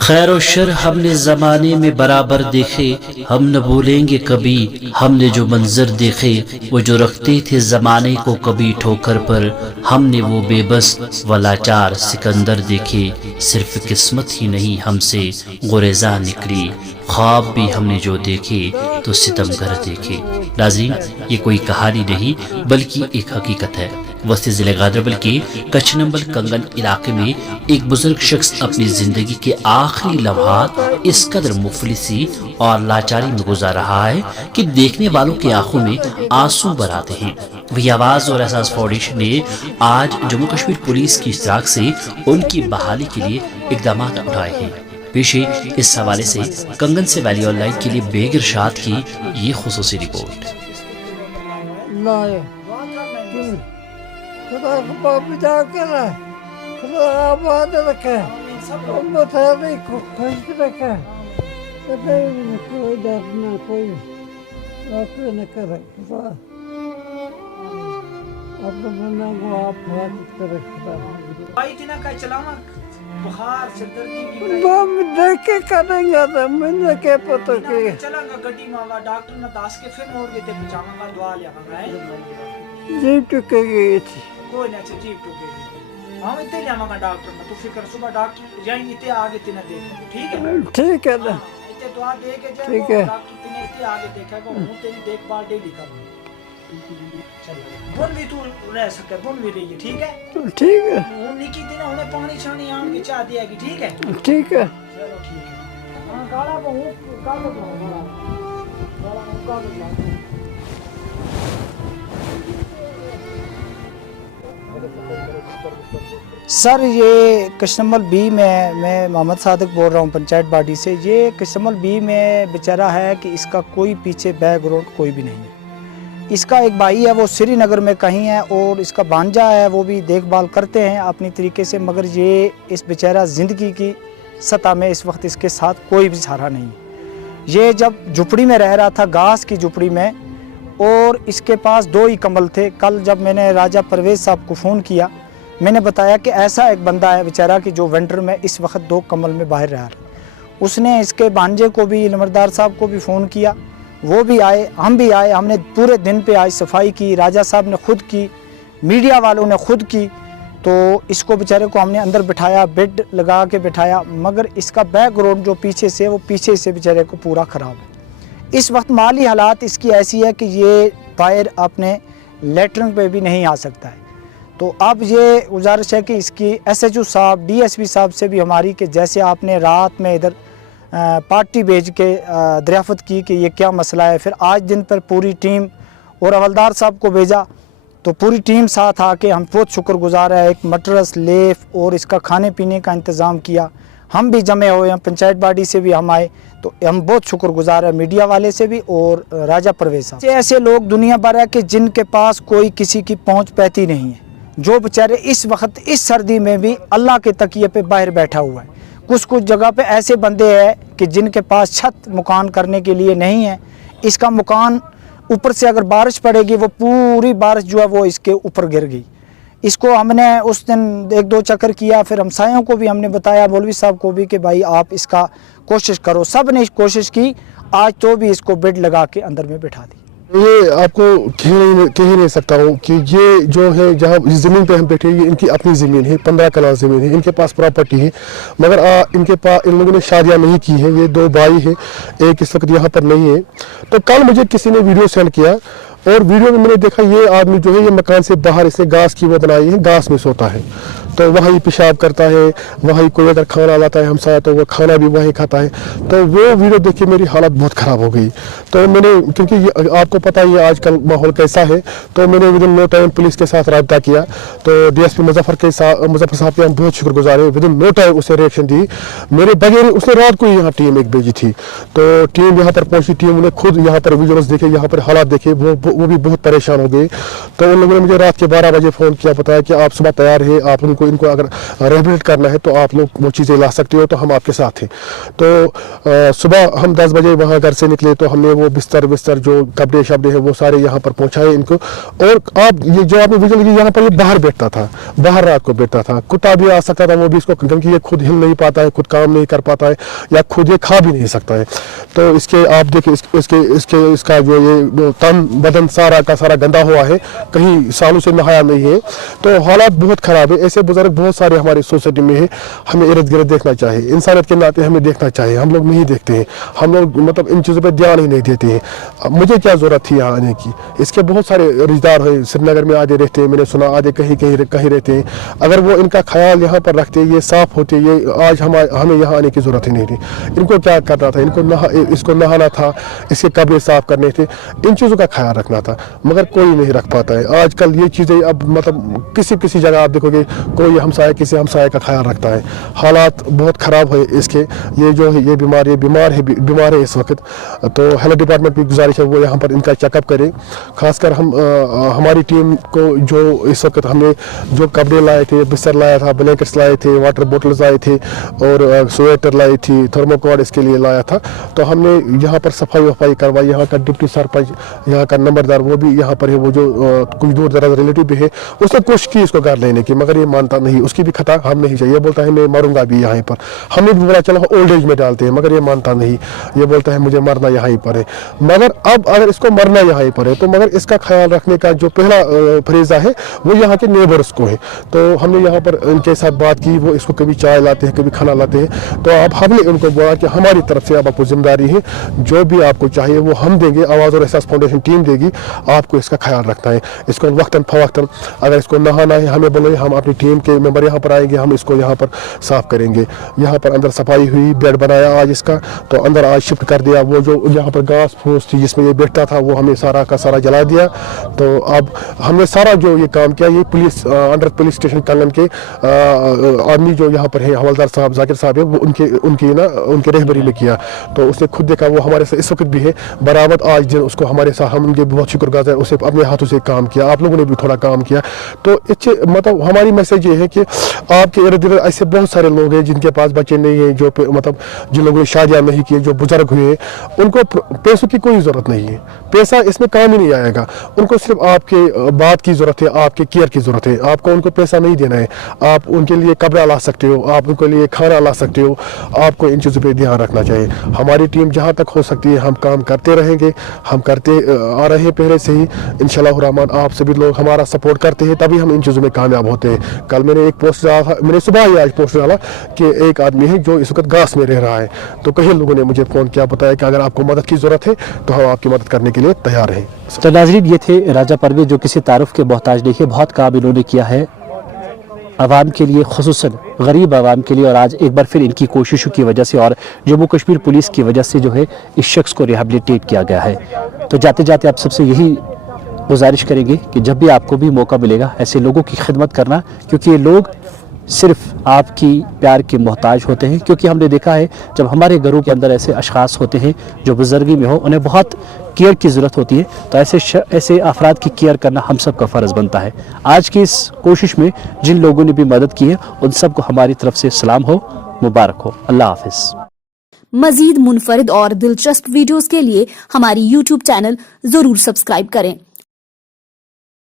خیر و شر ہم نے زمانے میں برابر دیکھے، ہم نہ بھولیں گے کبھی ہم نے جو منظر دیکھے، وہ جو رکھتے تھے زمانے کو کبھی ٹھوکر پر، ہم نے وہ بے بس و لاچار سکندر دیکھے، صرف قسمت ہی نہیں ہم سے گریزاں نکلی، خواب بھی ہم نے جو دیکھے تو ستمگر دیکھے۔ ناظرین، یہ کوئی کہانی نہیں بلکہ ایک حقیقت ہے۔ وسطی ضلع گاندربل کے کچھ نمبر کنگن علاقے میں ایک بزرگ شخص اپنی زندگی کے آخری لمحات اس قدر مفلسی اور لاچاری میں گزار رہا ہے کہ دیکھنے والوں کی آنکھوں میں آنسو بھر آتے ہیں۔ وہی آواز اور احساس فاؤنڈیشن نے آج جموں کشمیر پولیس کی اشتراک سے ان کی بحالی کے لیے اقدامات اٹھائے ہیں۔ پیشے اس حوالے سے کنگن سے ویلی آن لائن کے لیے بیگ ارشاد کی یہ خصوصی رپورٹ۔ خدا کو بچا کر خدا آباد رکھے، امت علی کو خوش رکھے، کوئی ڈر نہ کوئی واقع نہ کرے، خدا اپنے بندوں کو آپ حفاظت کرے، خدا ہم دیکھ کے کریں گے تو مجھے کیا پتہ کہ جیپ ٹکے گئی تھی۔ کوئی نہیں، اچھا جیپ ٹوکے گی، ہم اتنے لے آواں گا ڈاکٹر نہ، تو فکر صبح ڈاکٹر جائیں اتنے آگے تینا دیکھیں، ٹھیک ہے؟ ٹھیک ہے نا، اتنے دعا دے کے جائیں ٹھیک وہ ہے، ڈاکٹر تینا اتنے آگے دیکھے گا، ہوں تیری دیکھ بھال ڈیلی کروں۔ بن بھی تو رہ سکے، بن بھی رہی ہے، ٹھیک ہے؟ ٹھیک ہے، ہوں نکی تینا انہیں پانی شانی آن کی چاہ دیا گی، ٹھیک ہے؟ ٹھیک ہے۔ چلو ٹھیک ہے۔ ہاں گاڑا کو ہوں کاغذ لاؤں گاڑا ہوں کاغذ لاؤں۔ سر یہ کشتمل بی میں محمد صادق بول رہا ہوں پنچایت باڈی سے۔ یہ کشتمل بی میں بیچارہ ہے کہ اس کا کوئی پیچھے بیک گراؤنڈ کوئی بھی نہیں ہے۔ اس کا ایک بھائی ہے وہ سری نگر میں کہیں ہے، اور اس کا بھانجا ہے وہ بھی دیکھ بھال کرتے ہیں اپنی طریقے سے، مگر یہ اس بیچارہ زندگی کی سطح میں اس وقت اس کے ساتھ کوئی بھی سہارا نہیں ہے۔ یہ جب جھپڑی میں رہ رہا تھا، گھاس کی جھپڑی میں، اور اس کے پاس 2 ہی کمبل تھے۔ کل جب میں نے راجہ پرویز صاحب کو فون کیا، میں نے بتایا کہ ایسا ایک بندہ ہے بیچارہ کہ جو ونٹر میں اس وقت 2 کمبل میں باہر رہ رہا۔ اس نے اس کے بھانجے کو بھی، علمردار صاحب کو بھی فون کیا، وہ بھی آئے، ہم بھی آئے، ہم نے پورے دن پہ آج صفائی کی، راجہ صاحب نے خود کی، میڈیا والوں نے خود کی، تو اس کو بیچارے کو ہم نے اندر بٹھایا، بیڈ لگا کے بٹھایا، مگر اس کا بیک گراؤنڈ جو پیچھے سے، وہ پیچھے سے بیچارے کو پورا خراب ہے۔ اس وقت مالی حالات اس کی ایسی ہے کہ یہ باہر اپنے لیٹرن پہ بھی نہیں آ سکتا ہے۔ تو اب یہ گزارش ہے کہ اس کی ایس ایچ او صاحب، ڈی ایس پی صاحب سے بھی ہماری کہ جیسے آپ نے رات میں ادھر پارٹی بھیج کے دریافت کی کہ یہ کیا مسئلہ ہے، پھر آج دن پر پوری ٹیم اور حوالدار صاحب کو بھیجا، تو پوری ٹیم ساتھ آ کے ہم بہت شکر گزار ہے، ایک مٹرس، لیف اور اس کا کھانے پینے کا انتظام کیا۔ ہم بھی جمع ہوئے ہیں، پنچایت باڈی سے بھی ہم آئے، تو ہم بہت شکر گزار ہیں میڈیا والے سے بھی اور راجہ پرویز صاحب۔ ایسے لوگ دنیا بھر ہے کہ جن کے پاس کوئی کسی کی پہنچ پاتی نہیں ہے، جو بیچارے اس وقت اس سردی میں بھی اللہ کے تکیے پہ باہر بیٹھا ہوا ہے۔ کچھ جگہ پہ ایسے بندے ہیں کہ جن کے پاس چھت مکان کرنے کے لیے نہیں ہے، اس کا مکان اوپر سے اگر بارش پڑے گی، وہ پوری بارش جو ہے وہ اس کے اوپر گر گئی۔ اس کو ہم نے اس دن 1-2 چکر کیا، پھر ہمسایوں کو بھی ہم نے بتایا، مولوی صاحب کو بھی کہ بھائی آپ اس کا کوشش کرو، سب نے کوشش کی، آج تو بھی اس کو بیڈ لگا کے اندر میں بٹھا دی۔ یہ آپ کو کہہ ہی نہیں سکتا ہوں کہ یہ جو ہے جہاں زمین پہ ہم بیٹھے، یہ ان کی اپنی زمین ہے، 15 کنال زمین ہے، ان کے پاس پراپرٹی ہے، مگر ان لوگوں نے شادیاں نہیں کی ہیں۔ یہ 2 بھائی ہیں، ایک اس وقت یہاں پر نہیں ہے۔ تو کل مجھے کسی نے ویڈیو سینڈ کیا، اور ویڈیو میں نے دیکھا یہ آدمی جو ہے یہ مکان سے باہر اس نے گھاس کی وہ بنائی ہے، گھاس میں سوتا ہے، تو وہاں ہی پیشاب کرتا ہے، وہاں ہی کوئی اگر کھانا لاتا ہے ہمسایہ تو وہ کھانا بھی وہیں کھاتا ہے۔ تو وہ ویڈیو دیکھ کے میری حالت بہت خراب ہو گئی۔ تو میں نے، کیونکہ آپ کو پتہ ہی آج کل ماحول کیسا ہے، تو میں نے ودن نو ٹائم پولیس کے ساتھ رابطہ کیا، تو ڈی ایس پی مظفر صاحب کے ہم بہت شکر گزار ہیں، ودن نو ٹائم اسے ریئیکشن دی میرے بغیر۔ اس نے رات کو ہی یہاں ٹیم ایک بھیجی تھی، تو ٹیم یہاں پر پہنچی، ٹیم نے خود یہاں پر ویژولز دیکھے، یہاں پر حالات دیکھے، وہ بھی بہت پریشان ہو گئے۔ تو ان لوگوں نے مجھے رات کے 12 بجے فون کیا، بتایا کہ آپ صبح تیار ہے، آپ ان کو इनको अगर रिहेबिलिटेट करना है तो आप लोग वो चीज़ें ला सकते हो, तो हम आपके साथ हैं। तो सुबह हम 10 बजे वहाँ घर से निकले तो हमने वो बिस्तर जो कपड़े शपड़े हैं वो सारे यहाँ पर पहुँचाए इनको। और आप ये जो आपने विजुअल की, यहाँ पर ये बाहर बैठता था, बाहर रात को बैठता था, कुत्ता भी आ सकता था वो भी इसको, क्योंकि ये खुद हिल नहीं पाता है, खुद काम नहीं कर पाता है या खुद ये खा भी नहीं सकता है। तो इसके आप देखिए इसका जो ये तन बदन सारा का सारा गंदा हुआ है, कहीं सालों से नहाया नहीं है, तो हालात बहुत ख़राब है। ऐसे बुजुर्ग बहुत सारे हमारी सोसाइटी में है, हमें इर्द गिर्द देखना चाहिए, इंसानियत के नाते हमें देखना चाहिए। हम लोग नहीं देखते हैं, हम लोग मतलब इन चीज़ों पर ध्यान ही नहीं देते हैं। मुझे क्या ज़रूरत थी यहाँ आने की? इसके बहुत सारे रिश्तेदार हैं, श्रीनगर में आधे रहते हैं, मैंने सुना आधे कहीं रहते हैं। अगर वो इनका ख्याल यहाँ पर रखते, ये साफ़ होते, ये आज हमें यहाँ आने की ज़रूरत ही नहीं थी। इनको क्या करना था? इसको नहाना था, इसके कपड़े साफ़ करने थे, इन चीज़ों का ख्याल रखना था, मगर कोई नहीं रख पाता है। आजकल ये चीज़ें अब मतलब किसी जगह आप देखोगे कोई हमसाया किसी हमसाया का ख्याल रखता है। हालात बहुत ख़राब है इसके। ये जो है ये बीमार है इस वक्त। तो हेल्थ डिपार्टमेंट की गुजारिश है वो यहाँ पर इनका चेकअप करें। खासकर हमारी टीम को जो इस वक्त हमने जो कपड़े लाए थे, बिस्तर लाया था, ब्लैंकेट्स लाए थे, वाटर बोटल्स लाए थे और स्वेटर लाई थी, थर्मोकॉर्ड इसके लिए लाया था। तो हमने यहाँ पर सफाई करवाई। यहाँ का डिप्टी सरपंच, यहाँ का नंबरदार वो भी यहाँ पर है, वो जो कुछ दूर दराज रिलेटिव भी है, उसने कोशिश की इसको घर लेने की, मगर ये मानता नहीं। उसकी भी खता हम नहीं चाहिए, ये बोलता है मैं मरूंगा भी यहाँ पर। हमने भी बोला चलो ओल्ड एज में डालते हैं, मगर ये मानता नहीं, ये बोलता है मुझे मरना यहाँ पर है। मगर अब अगर इसको मरना यहाँ पर है तो मगर इसका ख्याल रखने का जो पहला फरीजा है वो यहाँ के नेबर्स को है। तो हमने यहाँ पर इनके साथ बात की, वो इसको कभी चाय लाते हैं, कभी खाना लाते हैं। तो अब हमने उनको बोला कि हमारी तरफ से अब आपको जिम्मेदारी है, जो भी आपको चाहिए वो हम देंगे, आवाज़ और एहसास फाउंडेशन टीम देगी, आपको इसका ख्याल रखना है। इसको वक्तन फवक्तन अगर इसको नहाना है हमें बोले, हम अपनी टीम के मेंबर यहाँ पर आएंगे, हम इसको यहाँ पर साफ़ करेंगे। यहाँ पर अंदर सफाई हुई, बेड बनाया आज इसका, तो अंदर आज शिफ्ट कर दिया। वो जो यहाँ पर घास फूस थी जिसमें ये बैठता था वो हमने सारा का सारा जला दिया। तो अब हमने सारा जो ये काम किया, ये police under police station kiln के आर्मी जो यहाँ पर है, हवलदार साहब जाकिर साहब है, वो उनके रहबरी में किया। तो उसने खुद देखा, वो हमारे साथ इस वक्त भी है बराबर। आज दिन उसको हमारे साथ, हम उनके बहुत शुक्रगुजार हैं, उसे अपने हाथों से काम किया, आप लोगों ने भी थोड़ा काम किया। तो इससे मतलब हमारी मैसेज ये है कि आपके इर्द गिर्द ऐसे बहुत सारे लोग हैं जिनके पास बच्चे नहीं हैं, जो मतलब जिन लोगों ने शादियाँ नहीं की, जो बुजुर्ग हुए हैं, उनको पैसों की कोई ज़रूरत नहीं है, पैसा इसमें काम ही नहीं आएगा। उनको सिर्फ आपके बात की ज़रूरत है, आपके केयर की ज़रूरत है। आपको उनको पैसा नहीं देना है, आप उनके लिए कपड़ा ला सकते हो, आप उनके लिए खाना ला सकते हो। आपको इन चीज़ों पे ध्यान रखना चाहिए। हमारी टीम जहाँ तक हो सकती है हम काम करते रहेंगे, हम करते आ रहे हैं पहले से ही। इंशाअल्लाह रहमान आप सभी लोग हमारा सपोर्ट करते हैं तभी हम इन चीज़ों में कामयाब होते हैं। कल मैंने एक पोस्ट डाला था, मैंने सुबह ही आज पोस्ट डाला कि एक आदमी है जो इस वक्त घास में रह रहा है। तो कई लोगों ने मुझे फ़ोन किया, बताया कि अगर आपको मदद की ज़रूरत है तो हम आपकी मदद करने के लिए तैयार हैं। तो नाज़रीन, ये थे राजा परवेज़, जो किसी तारुफ के मोहताज नहीं है। बहुत काम इन्होंने किया है आवाम के लिए, खुसूसन गरीब आवाम के लिए। और आज एक बार फिर इनकी कोशिशों की वजह से और जम्मू कश्मीर पुलिस की वजह से जो है इस शख्स को रिहेबिलिटेट किया गया है। तो जाते जाते आप सबसे यही गुजारिश करेंगे कि जब भी आपको भी मौका मिलेगा ऐसे लोगों की खिदमत करना, क्योंकि ये लोग सिर्फ आपकी प्यार के मोहताज होते हैं। क्योंकि हमने देखा है जब हमारे घरों के अंदर ऐसे अशखास होते हैं जो बुजुर्गी में हो, उन्हें बहुत केयर की ज़रूरत होती है। तो ऐसे अफराद की केयर करना हम सब का फ़र्ज़ बनता है। आज की इस कोशिश में जिन लोगों ने भी मदद की है उन सबको हमारी तरफ से सलाम हो, मुबारक हो। अल्लाह हाफिज़। मज़ीद मुनफरिद और दिलचस्प वीडियोस के लिए हमारी YouTube चैनल ज़रूर सब्सक्राइब करें।